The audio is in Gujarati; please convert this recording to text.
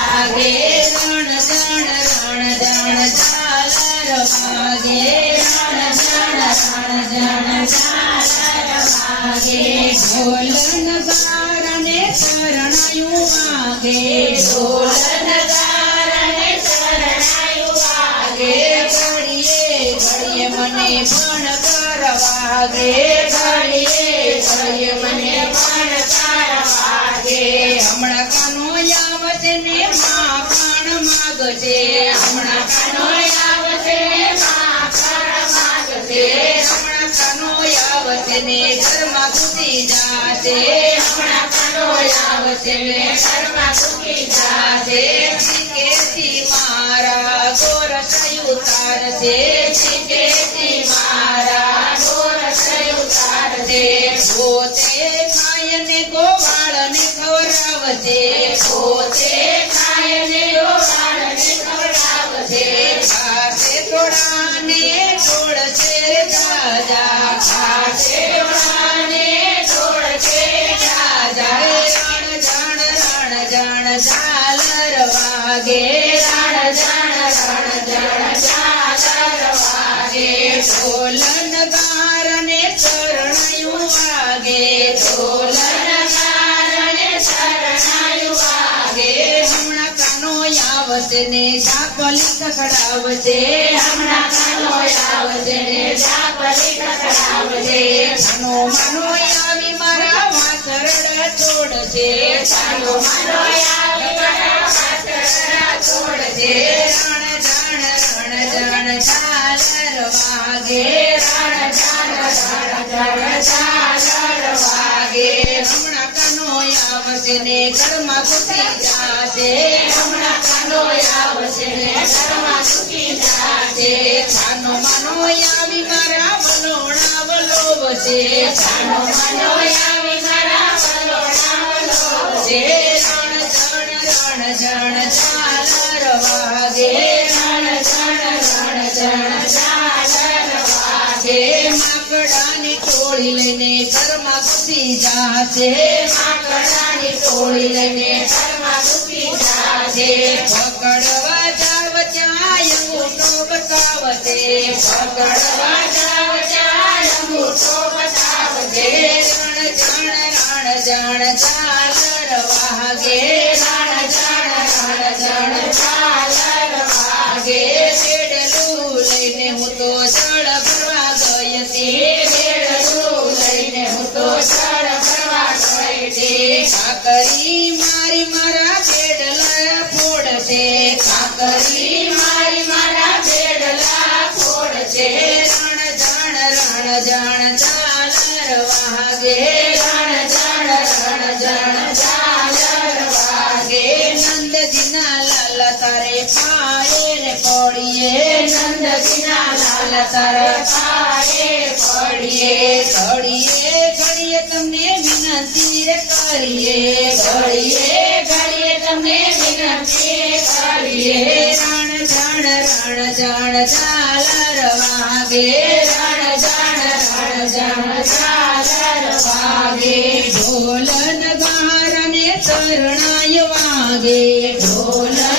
વાગે રણ જણ ઝાલર વાગે રણ જણ ઝાલર વાગે ઢોલ નગાર ને શરણાયું વાગે ઢોલ નગાર ને શરણાયું વાગે ઘડીએ ઘડીએ મને પણ વાગે ઘડીએ મને પણ વાગે હમણાં કાનો આવશે ને માં પણ માગશે હમણાં કાનો આવશે ને માં પણ માગશે હમણાં કાનો આવશે ને ઘરમાં ઘૂસી જાશે હમણાં કાનો આવશે ને ઘરમાં ઘૂસી જાશે શીખેથી મારા ગોરસ ઉતારશે શીખેથી મારા પોતે ખાય ને ગોવાળને ખવડાવશે પોતે ખાય ને ગોવાળને ખવડાવશે ખાશે થોડાને છોડશે રાજા ખાશે થોડાને છોડશે રાજા રણ જણ ઝાલર વાગે રણ જણ ઝાલર વાગે ઢોલ નગાર ને શરણાયું વાગે ઢોલ નગાર ને શરણાયું વાગે હમણાં કાનો આવશે ને ઝાપલી ખખડાવશે હમણાં કાનો આવશે ને ઝાપલી ખખડાવશે કાનો માનો આવી મારા વાસરડા છોડશે કાનો માનો આવી મારા વાસરડા છોડશે રણ જણ ઝાલર વાગે રણ જણ ઝાલર વાગે હમણાં કાનો આવશે ને ઘરમાં ઘૂસી જાશે હમણાં કાનો આવશે ને ઘરમાં ઘૂસી જાશે કાનો માનો આવી મારા વલોણા વલોવશે કાનો માનો આવી મારા વલોણા વલોવશે રણ જણ ઝાલર વાગે રણ જણ ઝાલર વાગે માકડાની ટોળી લઈને ઘરમાં ઘૂસી જાશે માકડાની ટોળી લઈને ઘરમાં ઘૂસી જાશે પકડવા જાવ ત્યાં અંગૂઠો બતાવશે પકડવા જાવ ત્યાં અંગૂઠો બતાવશે રણ જણ ઝાલર વાગે રણ જણ ઝાલર વાગે બેડલું લઈને હું તો જળ ભરવા ગઈ હતી બેડલું લઈને હું તો જળ ભરવા ગઈ હતી કાકરી મારી મારા બેડલા ફોડશે કાકરી મારી મારા બેડલા ફોડશે રણ જણ ઝાલર વાગે રણ જણ ઝાલર વાગે નંદજીના લાલા તારે પાયે રે પડીએ નંદજીના લાલા તારે પાયે પડીએ ઘડીએ ઘડીએ તમને વિનંતી રે કરીએ ઘડીએ ઘડીએ તમને વિનંતી કરીએ રણ જણ ઝાલર વાગે રણ જણ ઝાલર વાગે ઢોલ નગાર ને શરણાય વાગે ઢોલ